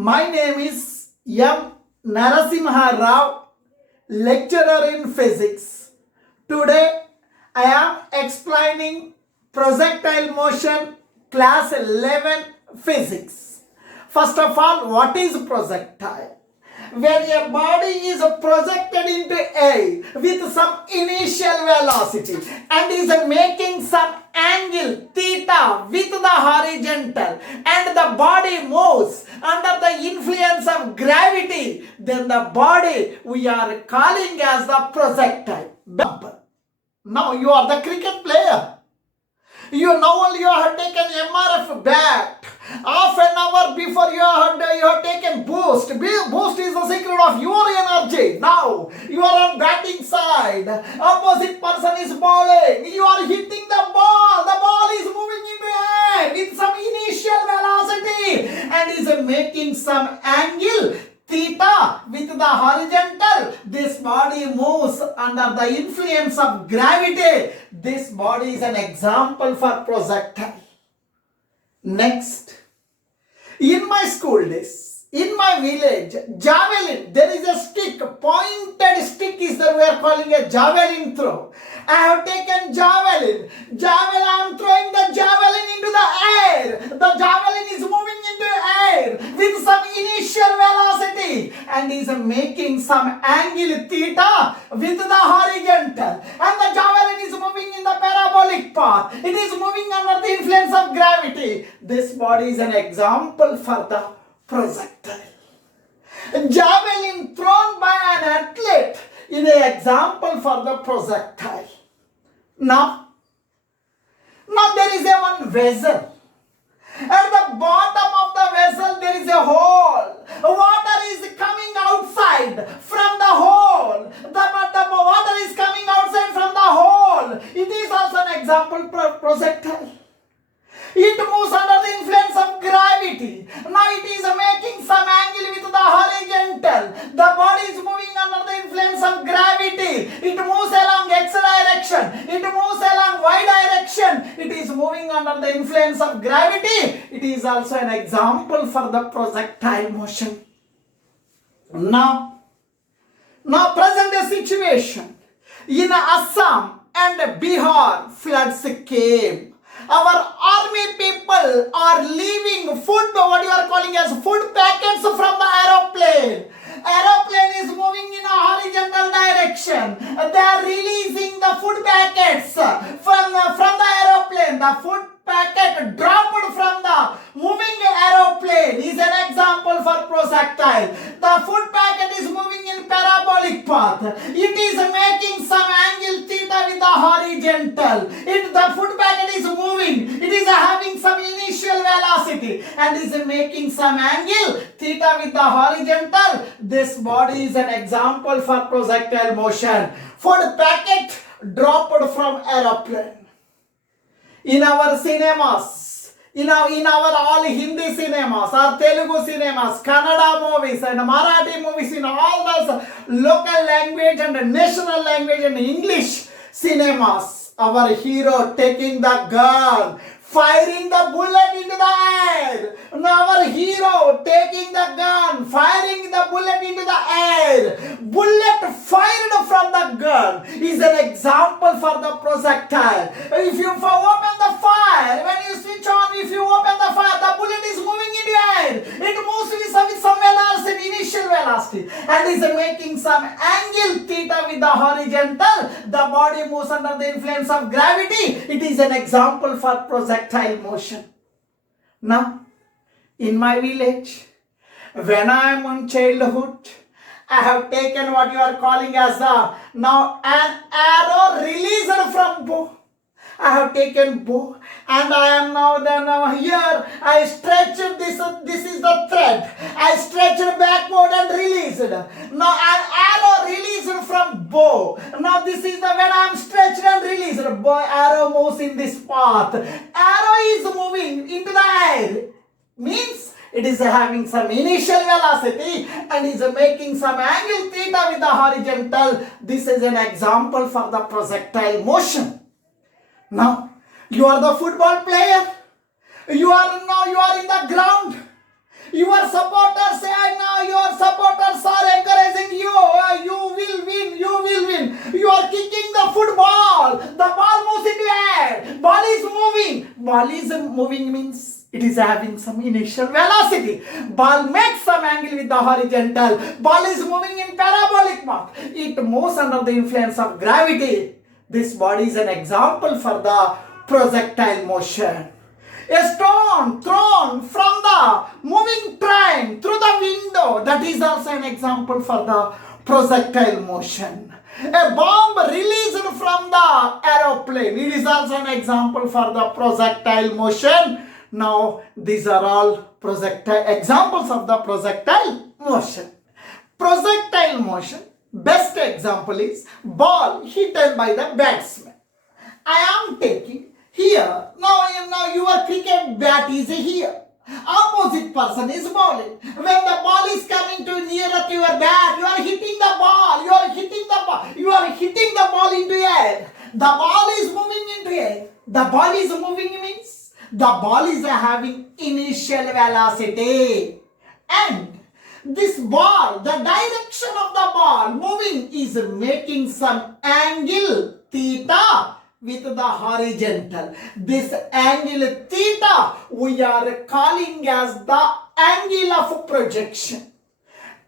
My name is M. Narasimharao, lecturer in physics. Today I am explaining projectile motion class 11 physics. First of all, what is projectile? When a body is projected into air with some initial velocity and is making some angle theta with the horizontal and the body moves under the influence of gravity, then the body we are calling as the projectile. Now you are the cricket player. You have taken MRF bat. Half an hour before you have taken boost. Boost is the secret of your energy. Now you are on batting side. Opposite person is bowling. You are hitting the ball. The ball is moving into air with some initial velocity and is making some angle theta with the horizontal. This body moves under the influence of gravity. This body is an example for projectile. Next, in my school days, in my village, javelin, there is a stick, pointed stick is there, we are calling a javelin throw. I have taken javelin. I am throwing the javelin into the air. The javelin is moving into air with some initial velocity and is making some angle theta with the horizontal. And the javelin is moving in the parabolic path. It is moving under the influence of gravity. This body is an example for the projectile. Javelin thrown by an athlete is an example for the projectile. Now there is a one vessel. At the bottom of the vessel there is a hole. Water is coming outside from the hole. The water is coming outside from the hole. It is also an example projectile. It moves under the influence of gravity. Now it is making some angle with the horizontal. The body is moving under the influence of gravity. It moves along x direction. It moves along y direction. It is moving under the influence of gravity. It is also an example for the projectile motion. Now present a situation. In Assam and Bihar, floods came. Our army people are leaving food, what you are calling as food packets from the aeroplane. Aeroplane is moving in a horizontal direction. They are releasing the food packets from the aeroplane. The food packet dropped from the moving aeroplane is an example for projectile. The food packet is moving in parabolic path. It is making some angle theta with the horizontal. The food packet is moving. It is having some initial velocity and is making some angle theta with the horizontal. This body is an example for projectile motion. Food packet dropped from aeroplane. In our cinemas, in our all Hindi cinemas, or Telugu cinemas, Kannada movies and Marathi movies, in all those local language and national language and English cinemas, our hero taking the gun, firing the bullet into the air. Now our hero taking the gun, firing the bullet into the air. Bullet fired from the gun is an example for the projectile. If you open the fire, when you switch on, if you open the fire, the bullet is moving in the air. It moves with some velocity, initial velocity, and is making some angle theta with the horizontal. The body moves under the influence of gravity. It is an example for projectile motion. Now, in my village, when I am in childhood, I have taken what you are calling as an arrow released from bow. I have taken bow and I am now here. I stretched this is the thread. I stretched backward and released. Now an arrow released from bow. Now this is when I am stretched and released. Arrow moves in this path. Arrow is moving into the air. Means it is having some initial velocity and is making some angle theta with the horizontal. This is an example for the projectile motion. Now, you are the football player. You are in the ground. Your supporters ball is moving means it is having some initial velocity. Ball makes some angle with the horizontal. Ball is moving in parabolic mode. It moves under the influence of gravity. This body is an example for the projectile motion. A stone thrown from the moving train through the window, that is also an example for the projectile motion. A bomb released from the aeroplane, it is also an example for the projectile motion. Now, these are all examples of the projectile motion. Projectile motion, best example is ball hit by the batsman. I am taking here, now your cricket bat is here. Opposite person is bowling. When the ball is coming to nearer to your bat, you are hitting the ball. You are hitting the ball into air. The ball is moving into air. The ball is moving means the ball is having initial velocity. And this ball, the direction of the ball moving is making some angle theta with the horizontal. This angle theta we are calling as the angle of projection.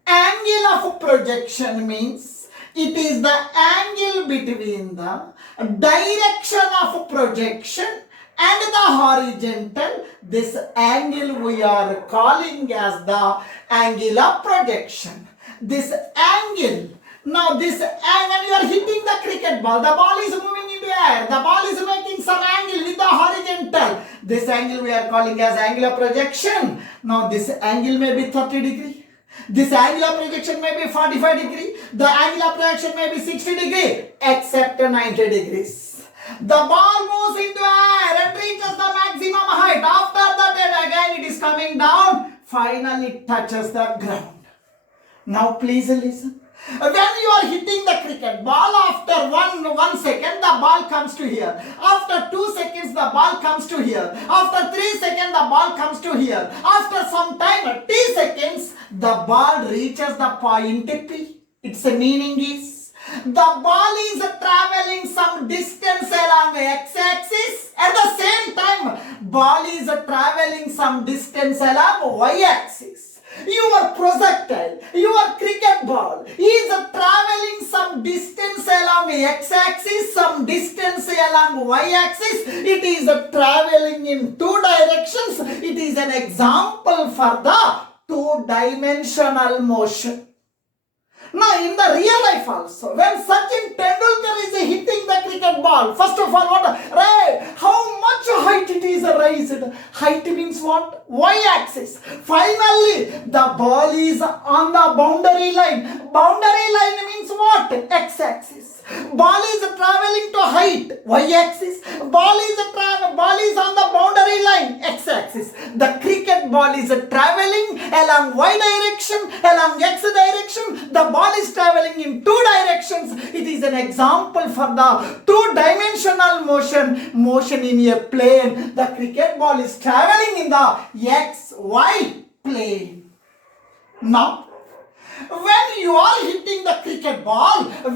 Angle of projection means it is the angle between the direction of projection and the horizontal. This angle we are calling as the angle of projection. This angle, now this angle, you are hitting the cricket ball, the ball is moving into air, the ball is making some angle with the horizontal. This angle we are calling as angle of projection. Now this angle may be 30 degree. This angle of projection may be 45 degree. The angle of projection may be 60 degree except 90 degrees. The ball moves into air and reaches the maximum height. After that again it is coming down. Finally it touches the ground. Now please listen. When you are hitting the cricket ball, after one second the ball comes to here. After 2 seconds the ball comes to here. After 3 seconds the ball comes to here. After some time, 3 seconds, the ball reaches the point P. Its meaning is the ball is traveling some distance along x-axis. At the same time, ball is traveling some distance along y-axis. Your projectile, your cricket ball is traveling some distance along x-axis, some distance along y-axis. It is traveling in 2 directions. It is an example for the 2-dimensional motion. Now in the real life also, when Sachin Tendulkar is hitting the cricket ball, first of all, how much height it is raised? Height means what? Y-axis. Finally, the ball is on the boundary line. Boundary line means what? X-axis. Ball is traveling to height, y-axis. Ball is on the boundary line, x-axis. The cricket ball is traveling along y direction, along x direction. The ball is traveling in 2 directions. It is an example for the 2-dimensional motion in a plane. The cricket ball is traveling in the x-y plane. Now, when you are hitting the cricket ball, the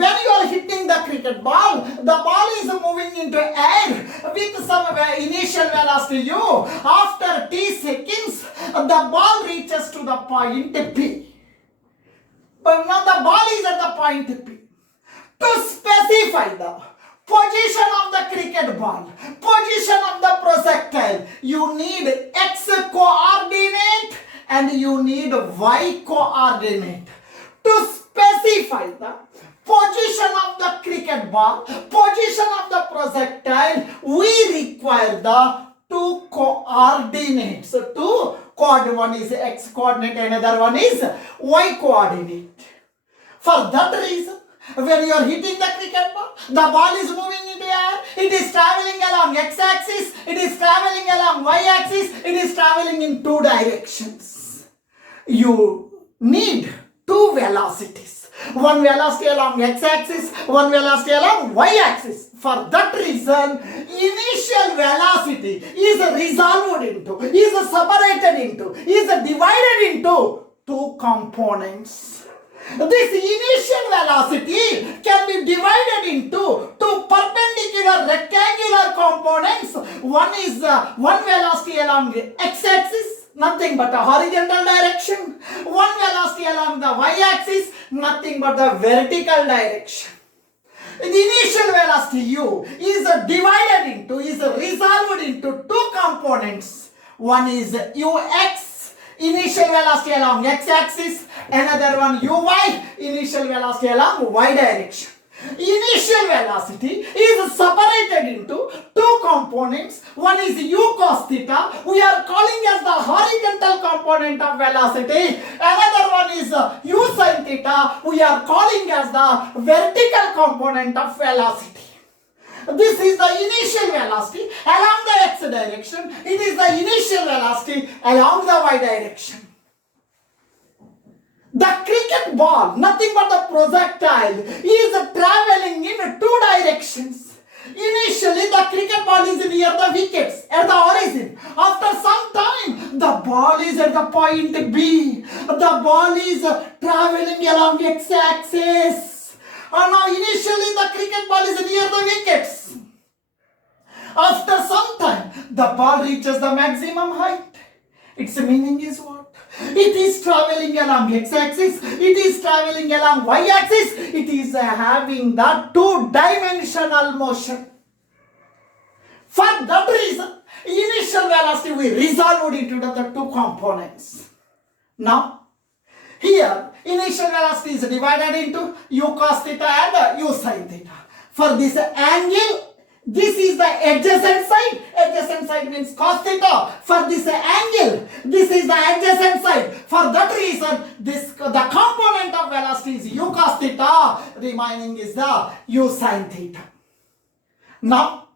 ball is moving into air with some initial velocity u. After t seconds, the ball reaches to the point P. But now the ball is at the point P. To specify the position of the cricket ball, position of the projectile, you need x coordinate and you need y coordinate. To specify the position of the cricket ball, position of the projectile, we require the 2 coordinates. So 2 coordinates, one is x coordinate, another one is y coordinate. For that reason, when you are hitting the cricket ball, the ball is moving into air, it is traveling along x-axis, it is traveling along y-axis, it is traveling in 2 directions. You need 2 velocities. One velocity along x-axis, one velocity along y-axis. For that reason, initial velocity is resolved into, is separated into, is divided into 2 components. This initial velocity can be divided into 2 perpendicular perpendicular rectangular components. One is one velocity along the x-axis, nothing but a horizontal direction. One velocity along the y-axis, nothing but the vertical direction. The initial velocity u is resolved into two components. One is ux, initial velocity along x-axis, another one uy, initial velocity along y direction. Initial velocity is separated into two components. One is u cos theta, we are calling as the horizontal component of velocity. Another one is u sin theta, we are calling as the vertical component of velocity. This is the initial velocity along the x direction. It is the initial velocity along the y direction. The cricket ball, nothing but the projectile, is traveling in two directions. Initially, the cricket ball is near the wickets at the origin. After some time, the ball is at the point B. The ball is traveling along x-axis. And now, initially, the cricket ball is near the wickets. After some time, the ball reaches the maximum height. Its meaning is what? It is traveling along x-axis, it is traveling along y-axis, it is having the two-dimensional motion. For that reason, initial velocity we resolved into the two components. Now, here, initial velocity is divided into u cos theta and u sin theta. For this angle, this is the adjacent side. Adjacent side means cos theta. For this angle, this is the adjacent side. For that reason, the component of velocity is u cos theta. Remaining is the u sin theta. Now,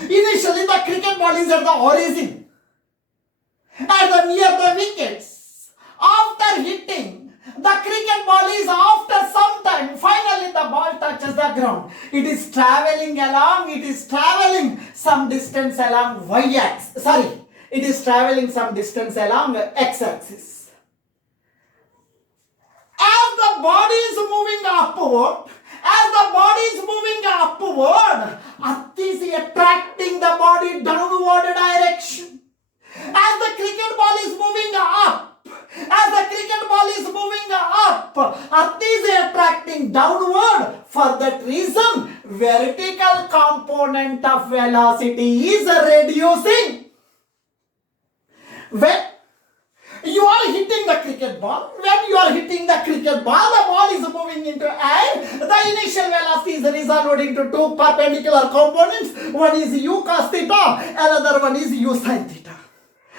initially the cricket ball is at the origin, near the wickets. After hitting, the cricket ball is after some time, finally the ball touches the ground. It is traveling some distance along y-axis. It is traveling some distance along x-axis. As the body is moving upward, Earth is attracting the body downward direction. As the cricket ball is moving up, Earth is attracting downward. For that reason, vertical component of velocity is reducing. When you are hitting the cricket ball, the ball is moving into air. The initial velocity is resolved into two perpendicular components. One is u cos theta, another one is u sin theta.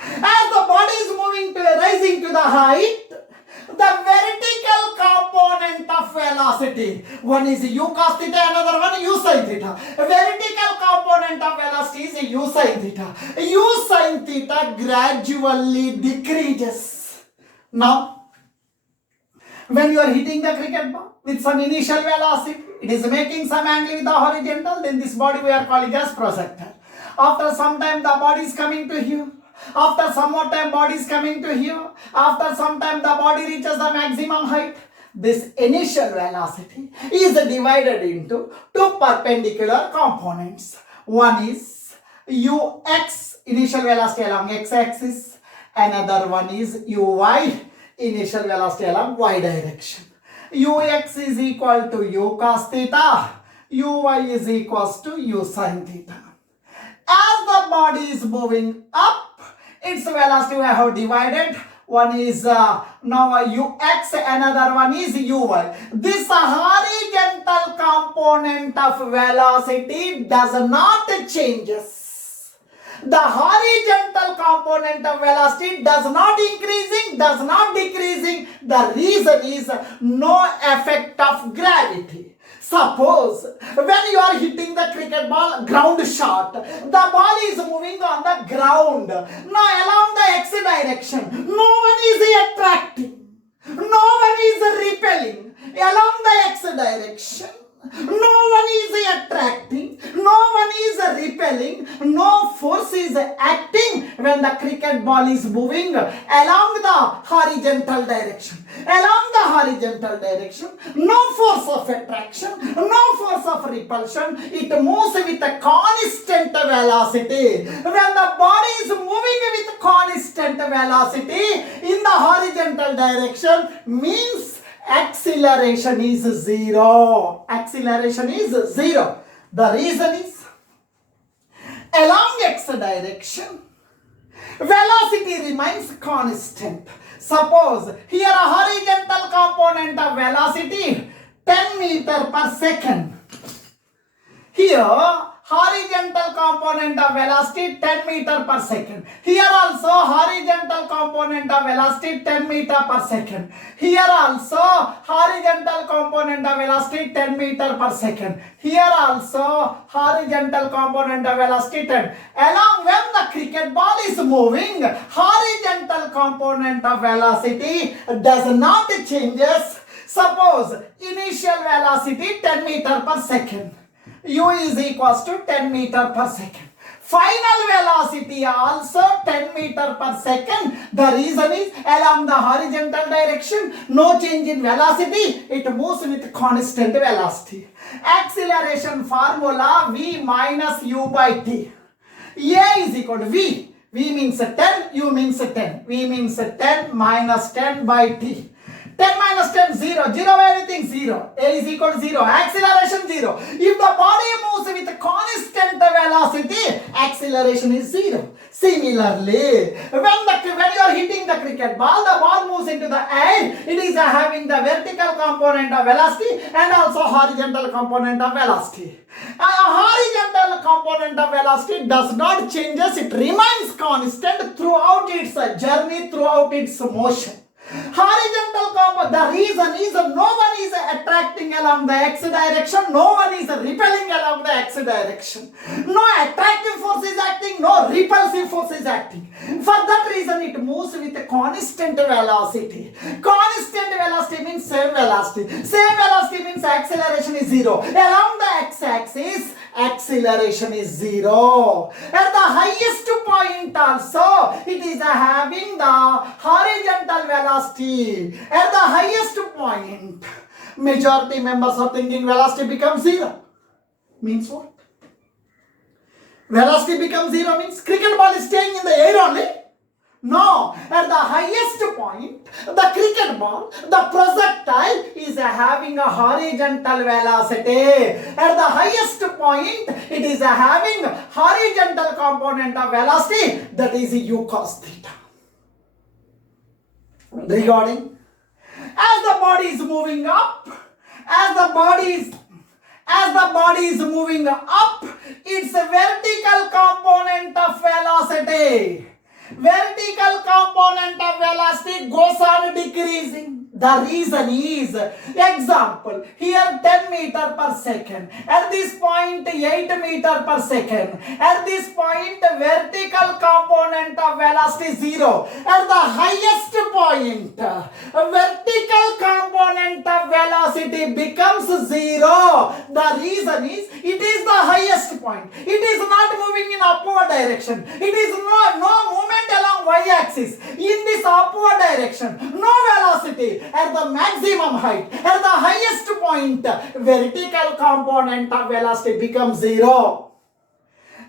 As the body is rising to the height, the vertical component of velocity, one is u cos theta, another one u sin theta. Vertical component of velocity is u sin theta. U sin theta gradually decreases. Now, when you are hitting the cricket ball with some initial velocity, it is making some angle with the horizontal, then this body we are calling as projectile. After some time, the body is coming to here. After some more time, body is coming to here. After some time, the body reaches the maximum height. This initial velocity is divided into two perpendicular components. One is ux, initial velocity along x-axis. Another one is uy, initial velocity along y direction. Ux is equal to u cos theta. Uy is equals to u sin theta. As the body is moving up, its velocity we have divided. One is now ux, another one is uy. This horizontal component of velocity does not changes. The horizontal component of velocity does not increasing, does not decreasing. The reason is no effect of gravity. Suppose when you are hitting the cricket ball ground shot, the ball is moving on the ground. Now along the x direction, no one is attracting, no one is repelling. Along the x direction, no one is attracting, no one is repelling, no force is acting when the cricket cricket ball is moving along the horizontal direction. Along the horizontal direction, no force of attraction, no force of repulsion. It moves with a constant velocity. When the body is moving with constant velocity in the horizontal direction, means acceleration is zero. Acceleration is zero. The reason is, along x direction, velocity remains constant. Suppose here a horizontal component of velocity 10 meter per second. Here horizontal component of velocity 10 meter per second. Here also horizontal component of velocity 10 meter per second. Here also horizontal component of velocity 10 meter per second. Here also horizontal component of velocity 10. Along when the cricket ball is moving, horizontal component of velocity does not changes. Suppose initial velocity 10 meter per second. U is equals to 10 meter per second. Final velocity also 10 meter per second. The reason is, along the horizontal direction, no change in velocity. It moves with constant velocity. Acceleration formula V minus U by T. A is equal to V. V means 10, U means 10. V means 10 minus 10 by T. 10 minus 10, 0. 0 everything, 0. A is equal to 0. Acceleration 0. If the body moves with constant velocity, acceleration is 0. Similarly, when you are hitting the cricket ball, the ball moves into the air. It is having the vertical component of velocity and also horizontal component of velocity. A horizontal component of velocity does not changes. It remains constant throughout its journey, throughout its motion. Horizontal component, the reason is no one is attracting along the x direction, no one is repelling along the x direction. No attractive force is acting, no repulsive force is acting. For that reason, it moves with a constant velocity. Constant velocity means same velocity. Same velocity means acceleration is 0. Along the x-axis, acceleration is 0. At the highest point also, it is having the horizontal velocity. At the highest point, majority members are thinking velocity becomes 0. Means what? Velocity becomes 0 means cricket ball is staying in the air only. No, at the highest point, the cricket ball, the projectile is having a horizontal velocity. At the highest point, it is having horizontal component of velocity, that is u cos theta. Regarding, as the body is moving up, as the body is moving up, its vertical component of velocity. Vertical component of velocity goes on decreasing. The reason is, example, here 10 meter per second. At this point, 8 meter per second. At this point, vertical component of velocity 0. At the highest point, vertical component of velocity becomes 0. The reason is, it is the highest point. It is not moving in upward direction. It is no movement along y-axis. In this upward direction, no velocity. At the maximum height, at the highest point, vertical component of velocity becomes 0.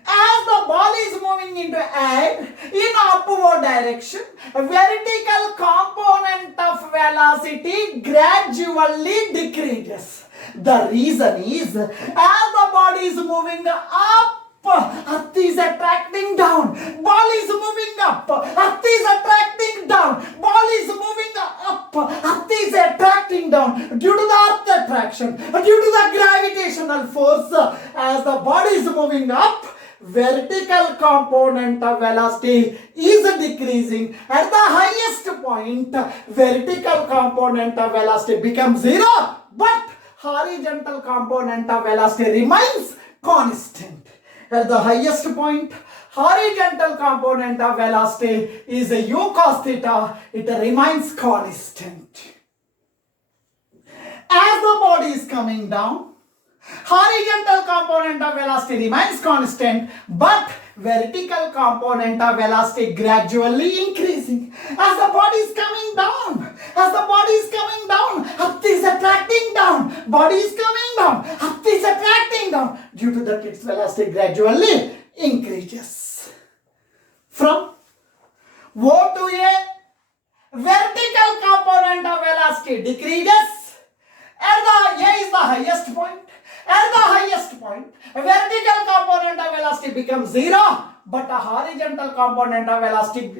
As the ball is moving into air in upward direction, vertical component of velocity gradually decreases. The reason is, as the body is moving up, Earth is attracting down. Ball is moving up. Earth is attracting down. Ball is moving up. Earth is attracting down. Due to the earth attraction, due to the gravitational force, as the body is moving up, vertical component of velocity is decreasing. At the highest point, vertical component of velocity becomes 0, but horizontal component of velocity remains constant. At the highest point, horizontal component of velocity is u cos theta. It remains constant. As the body is coming down, horizontal component of velocity remains constant, but vertical component of velocity gradually increasing. As the body is coming down, Earth is attracting down, body is coming down, Earth is attracting down. Due to that, its velocity gradually increases. From O to A, vertical component of velocity decreases. A is the highest point. At the highest point, a vertical component of velocity becomes 0, but a horizontal component of velocity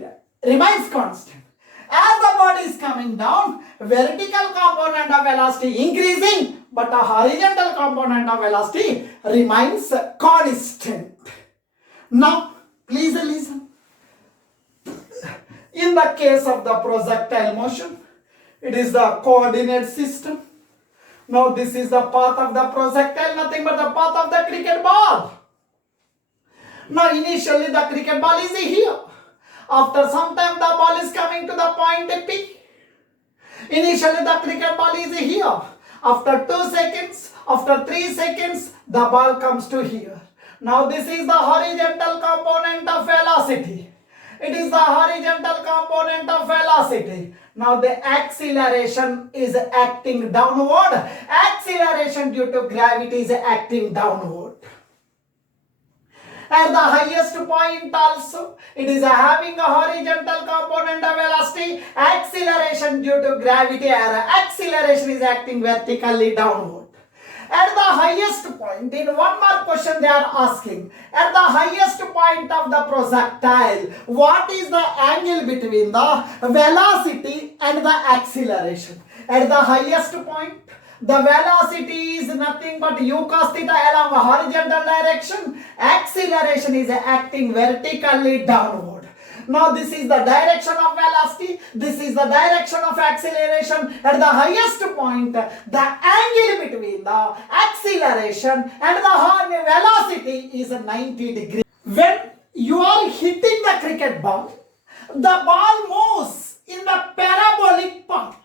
remains constant. As the body is coming down, vertical component of velocity increasing, but a horizontal component of velocity remains constant. Now, please listen. In the case of the projectile motion, it is the coordinate system. Now this is the path of the projectile, nothing but the path of the cricket ball. Now initially the cricket ball is here. After some time the ball is coming to the point P. Initially the cricket ball is here. After 2 seconds, after 3 seconds, the ball comes to here. Now this is the horizontal component of velocity. It is the horizontal component of velocity. Now the acceleration is acting downward. Acceleration due to gravity is acting downward. At the highest point also, it is having a horizontal component of velocity. Acceleration due to gravity or acceleration is acting vertically downward. At the highest point, in one more question they are asking, at the highest point of the projectile, what is the angle between the velocity and the acceleration? At the highest point, the velocity is nothing but u cos theta along a horizontal direction. Acceleration is acting vertically downward. Now this is the direction of velocity, this is the direction of acceleration. At the highest point, the angle between the acceleration and the velocity is 90 degrees. When you are hitting the cricket ball, the ball moves in the parabolic path.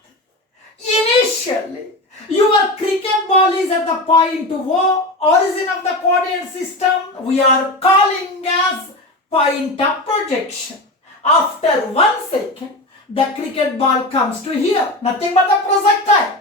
Initially, your cricket ball is at the point O, origin of the coordinate system, we are calling as point of projection. After 1 second, the cricket ball comes to here, nothing but the projectile.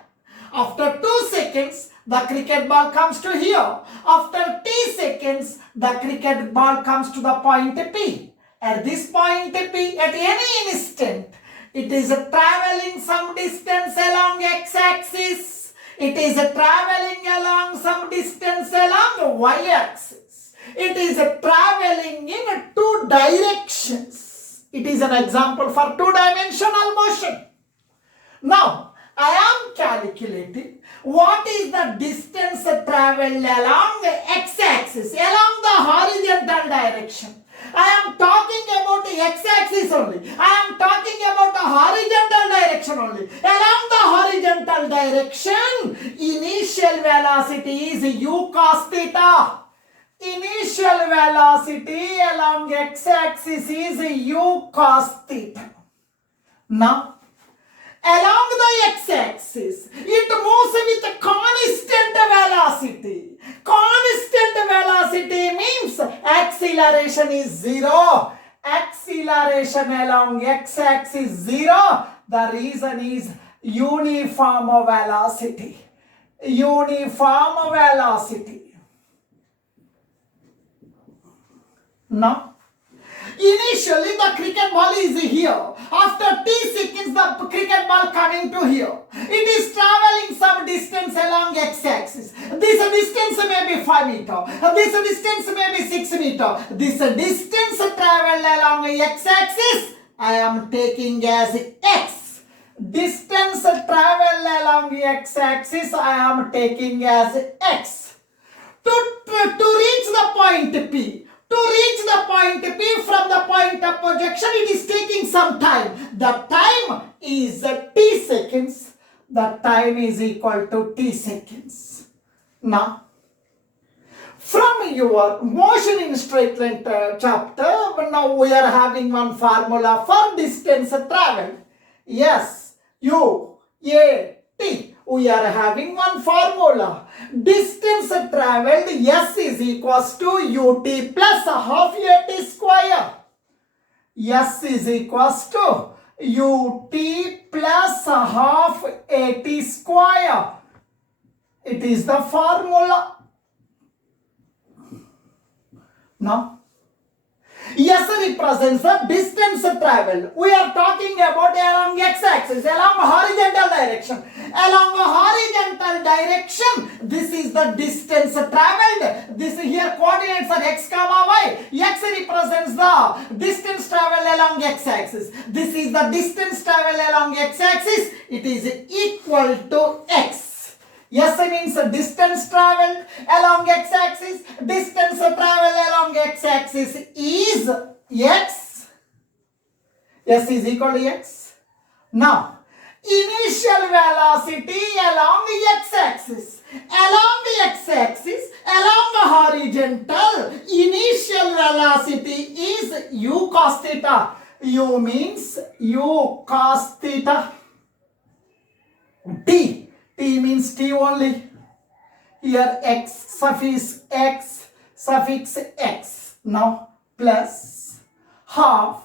After 2 seconds, the cricket ball comes to here. After 3 seconds, the cricket ball comes to the point P. At this point P, at any instant, it is traveling some distance along x-axis. It is traveling along some distance along y-axis. It is traveling in 2 directions. It is an example for 2-dimensional motion. Now, I am calculating what is the distance traveled along the x-axis, along the horizontal direction. I am talking about the x-axis only. I am talking about the horizontal direction only. Along the horizontal direction, initial velocity is u cos theta. Initial velocity along x-axis is u cos theta. Now, along the x-axis, it moves with constant velocity. Constant velocity means acceleration is 0. Acceleration along x-axis 0. The reason is uniform velocity. Uniform velocity. Now, initially the cricket ball is here. After 3 seconds, the cricket ball coming to here. It is traveling some distance along x-axis. This distance may be 5 meter. This distance may be 6 meter. This distance traveled along x-axis, I am taking as x. Distance traveled along x-axis, I am taking as x. To reach the point P. To reach the point P from the point of projection, it is taking some time. The time is t seconds. The time is equal to t seconds. Now, from your motion in straight line chapter, now we are having one formula for distance traveled. Yes, u, a, t. we are having one formula. Distance traveled S is equals to ut plus half at square. S is equals to ut plus half at square. It is the formula. Now, S represents the distance traveled. We are talking about along x-axis, along horizontal direction. Along horizontal direction, this is the distance traveled. This here coordinates are x comma y. X represents the distance traveled along x-axis. This is the distance traveled along x-axis. It is equal to x. S means distance traveled along x-axis. Distance traveled along x-axis is x. S is equal to x. Now, initial velocity along x-axis. Along x-axis, along horizontal, initial velocity is u cos theta. U means u cos theta. T. T means T only. Here x suffix x. Now plus half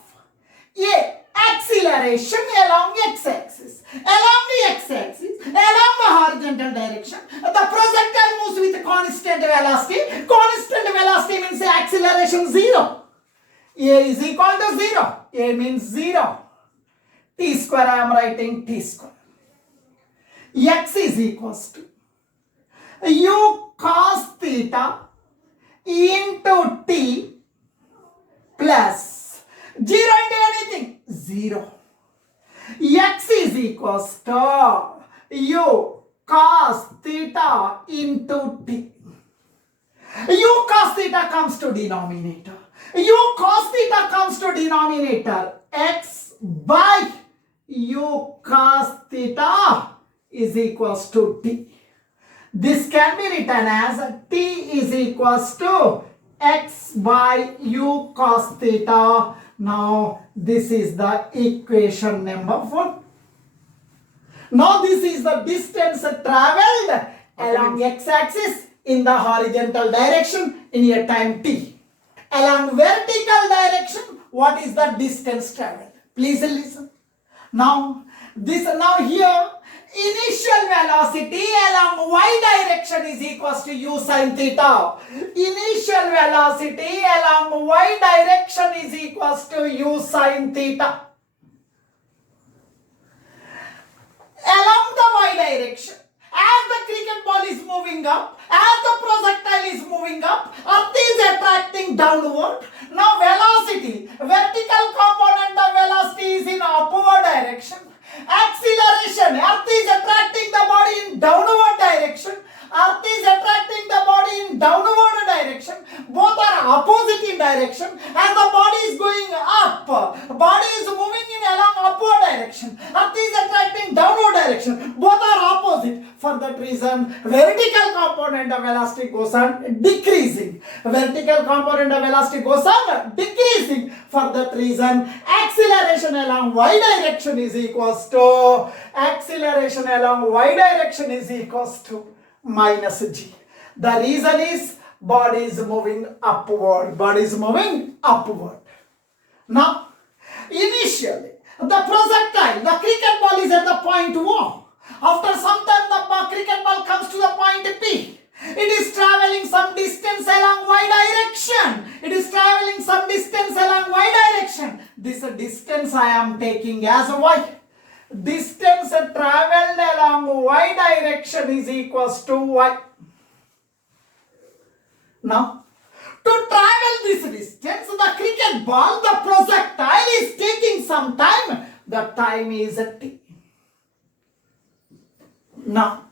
a acceleration along x-axis. Along the x-axis, along the horizontal direction, the projectile moves with constant velocity. Constant velocity means acceleration 0. A is equal to 0. A means 0. T square, I am writing T square. X is equals to u cos theta into t plus 0 into anything 0. X is equals to u cos theta into t. U cos theta comes to denominator. U cos theta comes to denominator. X by u cos theta is equals to t. This can be written as t is equals to x by u cos theta. Now this is the equation number 1. Now this is the distance traveled along x-axis in the horizontal direction in a time t. Along vertical direction, what is the distance traveled? Please listen. Now here initial velocity along y direction is equals to u sin theta. Initial velocity along y direction is equals to u sin theta. Along the y direction, as the cricket ball is moving up, as the projectile is moving up, Earth is attracting downward. Now velocity, vertical component of velocity is in upward direction. Acceleration, Earth is attracting the body in downward direction. Earth is attracting the body in downward direction. Both are opposite in direction. As the body is going up, body is moving in along upward direction. Earth is attracting downward direction. Both are opposite. For that reason, vertical component of velocity goes on decreasing. Vertical component of velocity goes on decreasing. For that reason, acceleration along y direction is equals to minus g. The reason is body is moving upward. Body is moving upward. Now, initially, the projectile, the cricket ball is at the point O. After some time, the cricket ball comes to the point P. It is traveling some distance along y direction. It is traveling some distance along y direction. This distance I am taking as y. Distance traveled along y direction is equals to y. Now, to travel this distance, the cricket ball, the projectile is taking some time. The time is t. Now,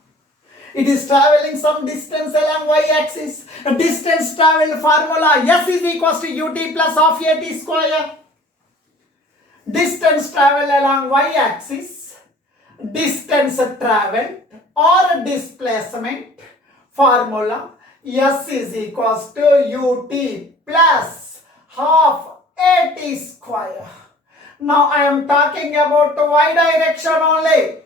it is traveling some distance along y-axis. Distance traveled formula S is equals to ut plus half at square. Distance traveled along y-axis, distance traveled or displacement formula S is equals to ut plus half at square. Now I am talking about y direction only.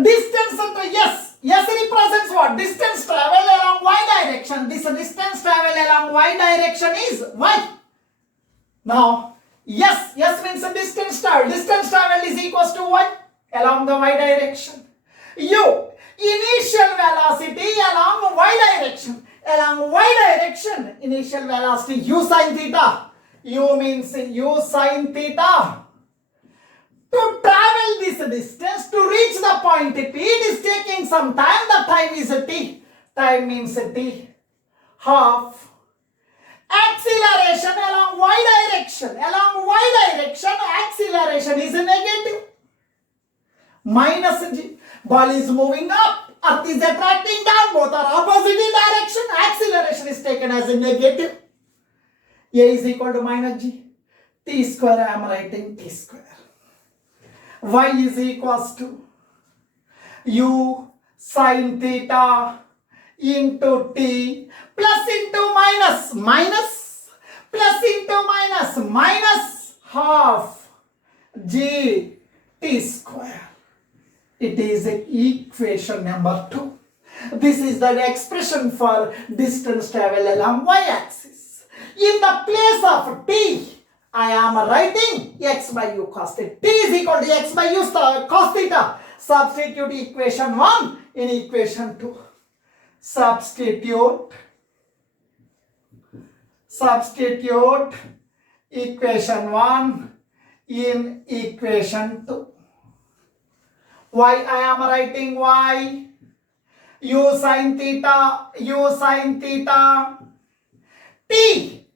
Distance to yes. Yes represents what? Distance travel along y direction. This distance travel along y direction is y. Now, yes means a distance travel. Distance travel is equals to y along the y direction. U, initial velocity along y direction. Along y direction, initial velocity u sin theta. U means u sin theta. To travel this distance, to reach the point P, it is taking some time. The time is t. Time means t. Half. Acceleration along y direction. Along y direction, acceleration is negative. Minus g. Ball is moving up. Earth is attracting down. Both are opposite in direction. Acceleration is taken as a negative. A is equal to minus g. T square, I am writing t square. Y is equals to u sin theta into t plus into minus. Minus plus into minus. Minus half g t square. It is equation number 2. This is the expression for distance travel along y-axis. In the place of t, I am writing x by u cos theta. T is equal to x by u cos theta. Substitute equation 1 in equation 2. Substitute equation 1 in equation 2. Y, I am writing y, u sin theta, t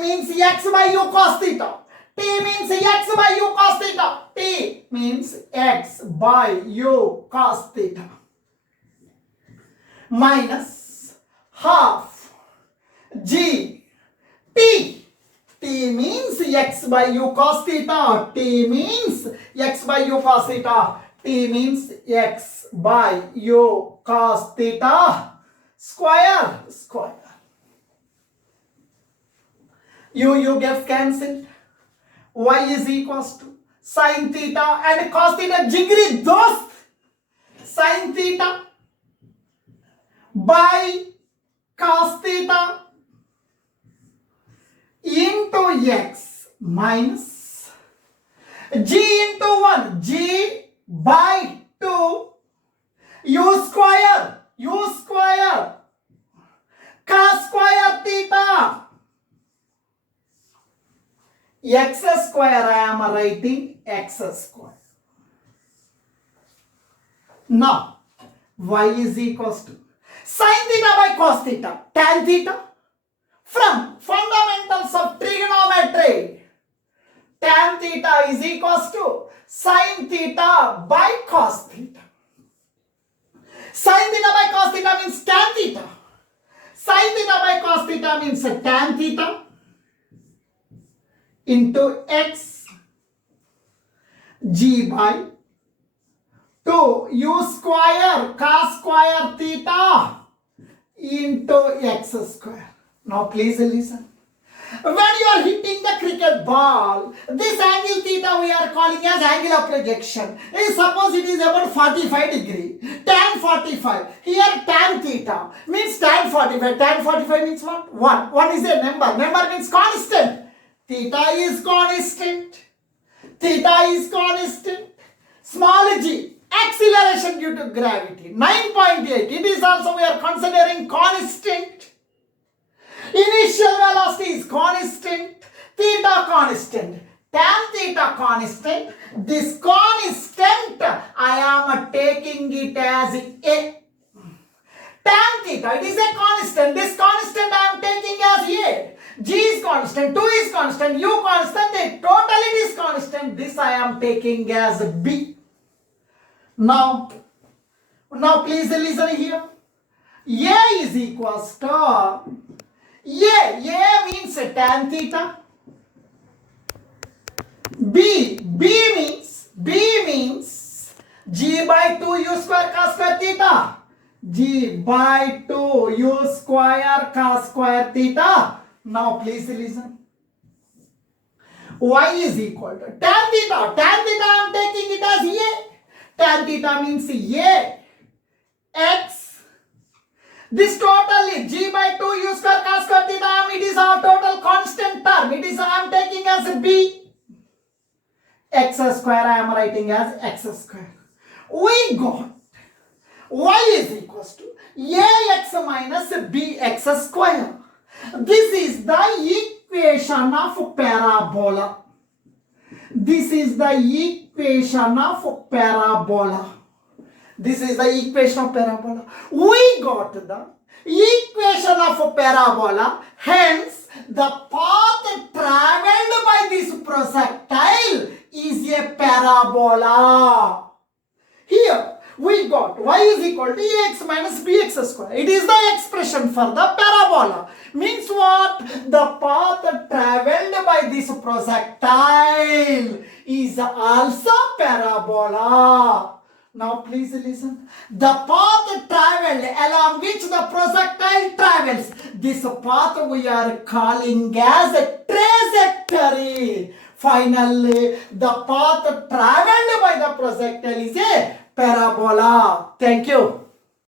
means x by u cos theta. T means x by u cos theta. T means x by u cos theta. Minus half g t. T means x by u cos theta. T means x by u cos theta. T means x by u cos theta square. U gets cancelled. Y is equals to sin theta and cos theta. Jigri dost. Sin theta by cos theta into x minus g into 1. G by 2 u square cos square theta. X square, I am writing x square. Now, y is equals to sin theta by cos theta, tan theta. From fundamentals of trigonometry, tan theta is equals to sin theta by cos theta. Sin theta by cos theta means tan theta. Sin theta by cos theta means tan theta into x g by 2 u square cos square theta into x square. Now please listen. When you are hitting the cricket ball, this angle theta we are calling as angle of projection. Suppose it is about 45 degree. Tan 45. Here tan theta means tan 45. Tan 45 means what? 1. 1 is a number. Number means constant. Theta is constant. Small g. Acceleration due to gravity. 9.8. It is also we are considering constant. Initial velocity is constant, theta constant, tan theta constant. This constant, I am taking it as a. Tan theta, it is a constant. This constant I am taking as a. G is constant, 2 is constant, U constant, total it is constant. This I am taking as B. Now please listen here. A is equals to A means tan theta. B means G by 2 U square cos square theta. G by 2 U square cos square theta. Now please listen. Y is equal to tan theta. Tan theta I am taking it as A. tan theta means A, X. This total is G by 2 U square cos square theta. It is our total constant term. It is I am taking as B. X square I am writing as X square. We got Y is equals to AX minus BX square. This is the equation of parabola. This is the equation of parabola. This is the equation of parabola. We got the equation of parabola. Hence, the path traveled by this projectile is a parabola. Here, we got y is equal to ax minus bx square. It is the expression for the parabola. Means what? The path traveled by this projectile is also parabola. Now please listen. The path traveled along which the projectile travels. This path we are calling as a trajectory. Finally, the path traveled by the projectile is a parabola. Thank you.